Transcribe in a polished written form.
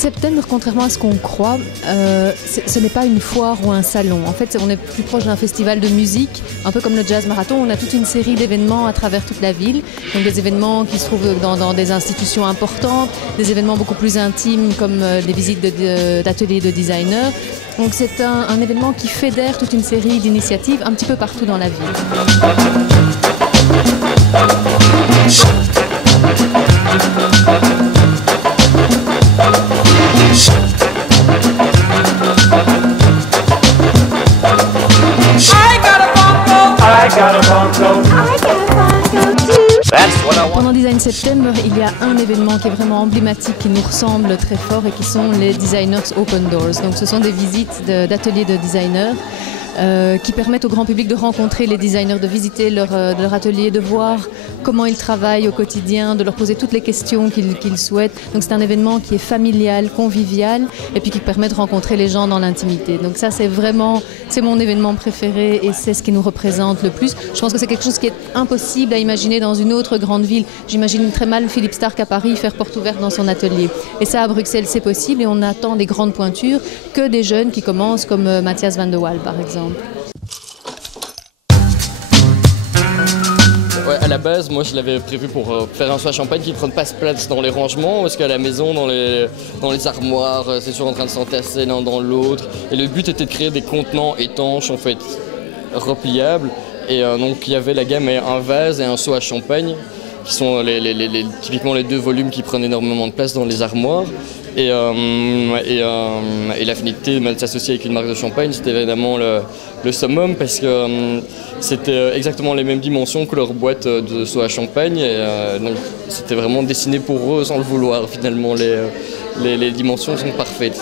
September, contrairement à ce qu'on croit, ce n'est pas une foire ou un salon. En fait, on est plus proche d'un festival de musique, un peu comme le Jazz Marathon. On a toute une série d'événements à travers toute la ville. Donc des événements qui se trouvent dans des institutions importantes, des événements beaucoup plus intimes comme des visites d'ateliers de designers. Donc c'est un événement qui fédère toute une série d'initiatives un petit peu partout dans la ville. Pendant Design September, il y a un événement qui est vraiment emblématique, qui nous ressemble très fort et qui sont les Designers Open Doors. Donc ce sont des visites d'ateliers de designers qui permettent au grand public de rencontrer les designers, de visiter leur atelier, de voir comment ils travaillent au quotidien, de leur poser toutes les questions qu'ils souhaitent. Donc c'est un événement qui est familial, convivial et puis qui permet de rencontrer les gens dans l'intimité. Donc ça c'est mon événement préféré et c'est ce qui nous représente le plus. Je pense que c'est quelque chose qui est impossible à imaginer dans une autre grande ville. J'imagine très mal Philippe Starck à Paris faire porte ouverte dans son atelier. Et ça à Bruxelles c'est possible et on attend des grandes pointures que des jeunes qui commencent comme Matthias van de Waal par exemple. Ouais, à la base, moi je l'avais prévu pour faire un soir à champagne qui ne prenne pas place dans les rangements, parce qu'à la maison, dans les armoires, c'est toujours en train de s'entasser l'un dans l'autre. Et le but était de créer des contenants étanches, en fait, repliables. Et donc il y avait la gamme un vase et un seau à champagne, qui sont typiquement les deux volumes qui prennent énormément de place dans les armoires. Et l'affinité de s'associer avec une marque de champagne, c'était évidemment le summum parce que c'était exactement les mêmes dimensions que leur boîte de seau à champagne. Et donc c'était vraiment dessiné pour eux sans le vouloir. Finalement, les dimensions sont parfaites.